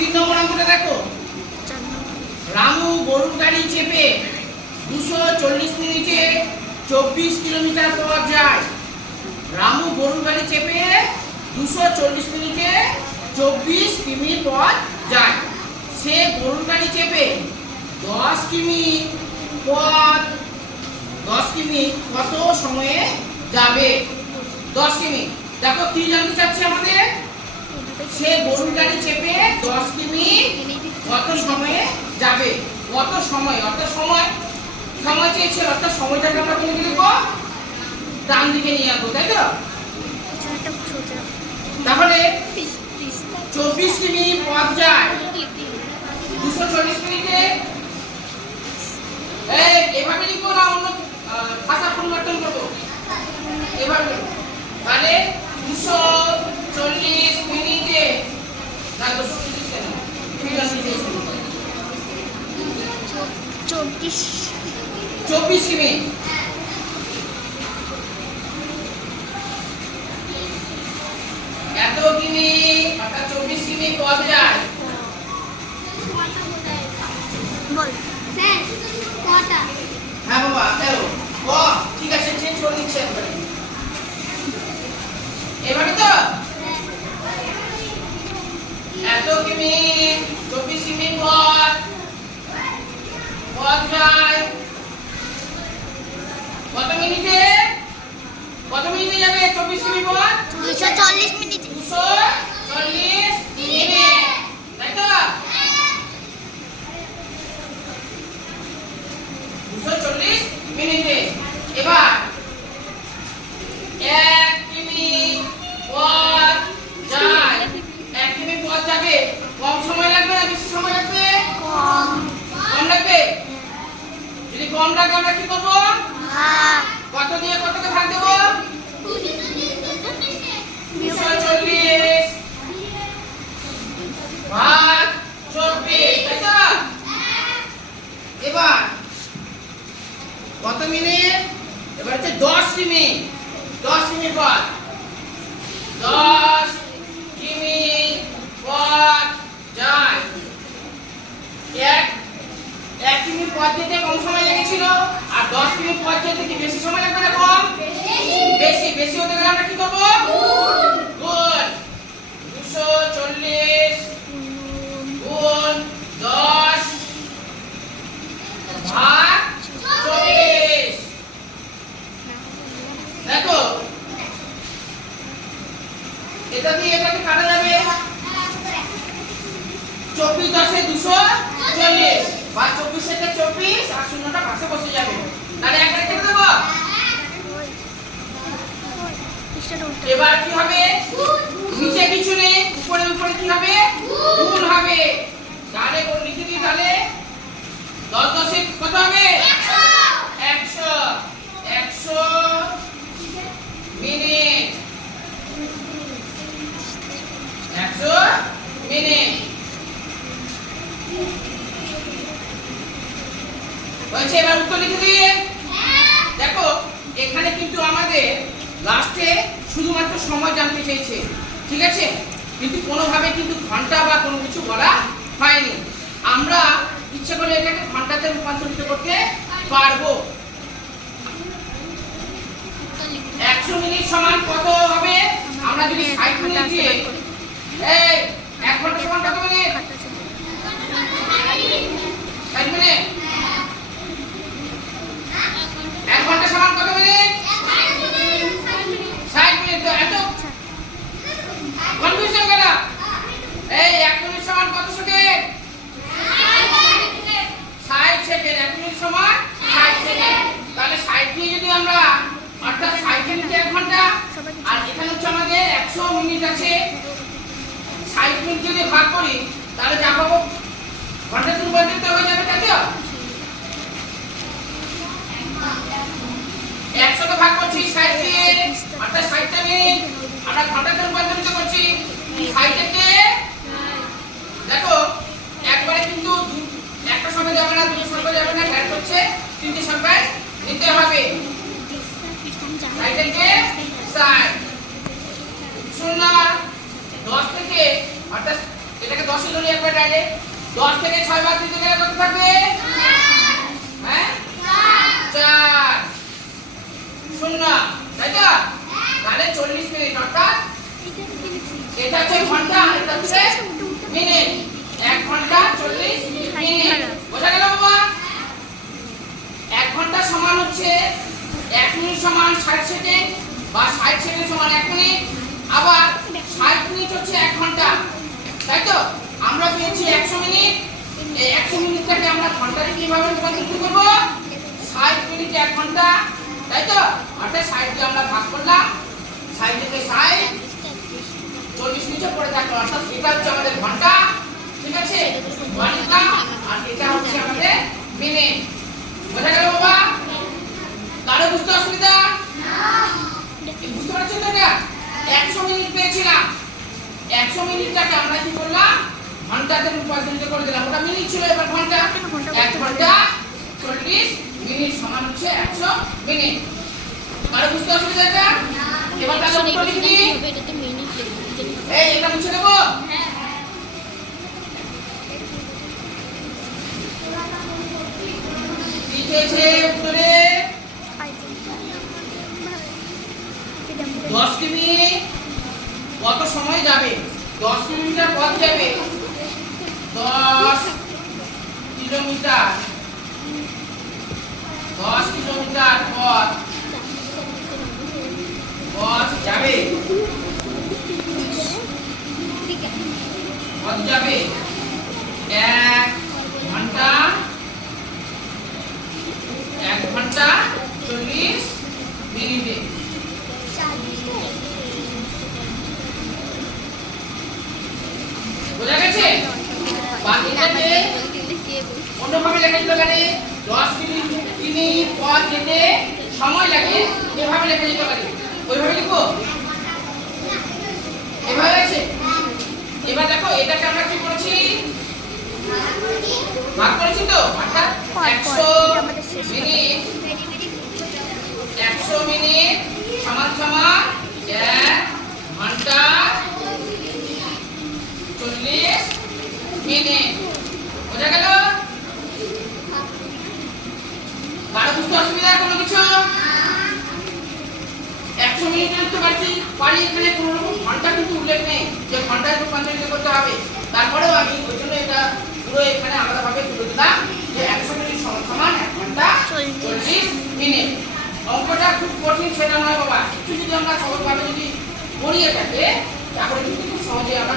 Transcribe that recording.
তিন নম্বর অঙ্কটা দেখো। রামু গরুর গাড়ি চেপে দুশো চল্লিশ মিনিটে চব্বিশ কিলোমিটার পথ যায়। রামু গরুর গাড়ি চেপে দুশো চল্লিশ মিনিটে চব্বিশ কিমি পথ যায়। সে গরুর গাড়ি চেপে দশ কিমি পথ দশ কিমি কত সময়ে যাবে? দশ কিমি। দেখো, কি জানতে চাচ্ছে আমাদের? সে গরুর গাড়ি চেপে দশ কিমি কত সময়ে যাবে? কত সময়? অর্থাৎ সময়? সময় চেয়েছে অর্থাৎ সময়টাকে আমরা কোন দিকে ডান দিকে নিয়ে আসব, তাই তো? তাহলে চব্বিশ কিমি পথ যায়। দুশো চল্লিশ মিনিটে। এভাবে লিখব না অন্য ভাষা পরিবর্তন করব। এভাবে মানে দুশো চল্লিশ মিনিটে না দুশো চল্লিশ কেন ঠিক আছে, ঠিক আছে। চব্বিশ। কিমি? এত কিমি? অর্থাৎ চব্বিশ কিমি পথ যায় হ্যাঁ বাবা ও ঠিক আছে চেঞ্জ করে দিচ্ছি একবারে। এবারে তো? এত কিমি? চব্বিশ কিমি পথ কত মিনিটে? কত মিনিটে যাবে? চব্বিশ মিনিট পথ দুশো চল্লিশ মিনিট দুশো চল্লিশ মিনিট তাই তো দুশো চল্লিশ মিনিটে এবার এক কিমি পথ যায় এক কিমি পথ যাবে কম সময় লাগবে না বেশি সময় লাগবে কম কম লাগবে যদি কম লাগে আমরা কি করব ভাগ কত দিয়ে কতকে ভাগ দেবো দুশো চল্লিশ ভাগ চব্বিশ তাই তো এবার কত মিনিট এবার হচ্ছে দশ মিনিট দশ মিনিট পর। দশ কিমি পথ যায় এক এক কিমি পথ যেতে কম সময় লেগেছিল আর দশ কিমি পথ যেতে কি বেশি সময় লাগবে না কম বেশি বেশি হতে গেলে আমরা কি করব গুণ দুশো চল্লিশ গুণ দশ ভাগ চল্লিশ দেখো এটা দিয়ে এটাকে কাটা যাবে? চব্বিশ দশে দুশো চল্লিশ। বা চব্বিশ থেকে চব্বিশ আর শূন্যটা পাশে বসে যাবে। তাহলে এক রেখে দেবো? এবার কি হবে? নিচে কিছু নেই উপরে উপরে কি হবে গুণ হবে তাহলে কোন লিখে দিই তাহলে দশ দশে কত হবে একশো একশো মিনিট একশো বলছে, এবার উত্তর লিখে দিয়ে। দেখো, এখানে কিন্তু আমাদের লাস্টে শুধুমাত্র সময় জানতে চেয়েছে, ঠিক আছে? কিন্তু কোনোভাবে কিন্তু ঘণ্টা বা কোনো কিছু বলা হয়নি। আমরা ইচ্ছে করলে এটাকে ঘন্টাতে রূপান্তরিত করতে পারব। একশো মিনিট সমান কত হবে? আমরা যদি ষাট মিনিট দিয়ে এই এক ঘণ্টা সমান কত মিনিট ষাট মিনিট এক ঘণ্টা সমান কত মিনিট ষাট মিনিট তো এত কনফিউশন কেন এই এক মিনিট সমান কত সেকেন্ড ষাট সেকেন্ড এক মিনিট সমান ষাট সেকেন্ড তাহলে ষাট দিয়ে যদি আমরা অর্থাৎ ষাট মিনিট এক ঘণ্টা আর এখানে হচ্ছে আমাদের একশো মিনিট আছে ষাট মিনিট যদি ভাগ করি, তাহলে যা পাবো। ঘণ্টা তুমি পর্যন্ত হয়ে যাবে, তাই তো? একশোকে ভাগ করছি, ষাট দিয়ে অর্থাৎ ষাটটা মিনিট, আমরা ঘন্টাতে রূপান্তরিত করছি ষাটটাকে দেখো একবারে কিন্তু দু- একটা সংখ্যা যাবে না দুটো সংখ্যা যাবে না গ্যাপ হচ্ছে তিনটে সংখ্যায় নিতে হবে ষাটটাকে ষাট শূন্য দশ থেকে অর্থাৎ এটাকে দশে থেকে ছয় বাদ দিতে গেলে কত থাকবে? হ্যাঁ? চার। শূন্য। তাই তো? তাহলে চল্লিশ মিনিট, অর্থাৎ? এটা হচ্ছে ঘণ্টা, আর এটা হচ্ছে মিনিট এক ঘণ্টা চল্লিশ মিনিট বোঝা গেল বাবা এক ঘণ্টা সমান হচ্ছে এক মিনিট সমান ষাট সেকেন্ড বা ষাট সেকেন্ড সমান এক মিনিট আবার ষাট মিনিট হচ্ছে এক ঘণ্টা তাই তো আমরা পেয়েছি একশো মিনিট। এই একশো মিনিটটাকে আমরা ঘন্টাতে কীভাবে রূপান্তরিত করব? ষাট মিনিট এক ঘণ্টা, তাই তো? অর্থাৎ ষাট দিয়ে আমরা ভাগ করলাম। ষাট থেকে ষাট, চল্লিশ মিনিটে পড়ে থাকল। অর্থাৎ সেটা হচ্ছে আমাদের ঘণ্টা ঠিক আছে ঘণ্টা আর এটা হচ্ছে আমাদের মিনিট বোঝা গেল বাবা কারও বুঝতে অসুবিধা এই বুঝতে পারছ তো এটা একশো মিনিট পেয়েছিলাম একশো মিনিটটাকে আমরা কি করলাম ঘন্টাতে রূপান্তরিত করে দিলাম। ওটা মিনিট ছিল এবার ঘণ্টা। এক ঘণ্টা চল্লিশ মিনিট সমান হচ্ছে একশো মিনিট। কারও বুঝতে এবার তাহলে উত্তর লিখবি এই এটা মুছে দেবো? লিখেছে উত্তরে দশ কিমি কত সময় যাবে? দশ কিলোমিটার পথ যাবে দশ কিলোমিটার। দশ কিলোমিটার পথ। পথ যাবে। যাবে। এক ঘণ্টা। এক ঘণ্টা চল্লিশ মিনিটে। বোঝা গেছে? বাকিটাকে অন্যভাবে লেখা যেতে পারে, দশ মিনিট কিমি পথ যেতে সময় লাগে, এভাবে লেখা যেতে পারে। ওইভাবে লিখব? এভাবে আছে? এবার দেখো, এটাকে আমরা কি করেছি? ভাগ করেছি তো? অর্থাৎ একশো মিনিট। একশো মিনিট, সমান সমান এক ঘণ্টা চল্লিশ মিনিট। পারছি পারি এখানে কোনো রকম ঘণ্টা কিন্তু উল্লেখ নেই যে ঘন্টায় রূপান্তরিত করতে হবে। তারপরেও আমি ওই জন্য এটা পুরো এখানে আলাদাভাবে তুলে দিলাম যে একশো মিনিট সমান এক ঘণ্টা চল্লিশ মিনিট। অঙ্কটা খুব কঠিন সেটা নয় বাবা। একটু যদি আমরা সহজভাবে যদি পড়িয়ে থাকে, তাহলে কিন্তু খুব সহজে আমরা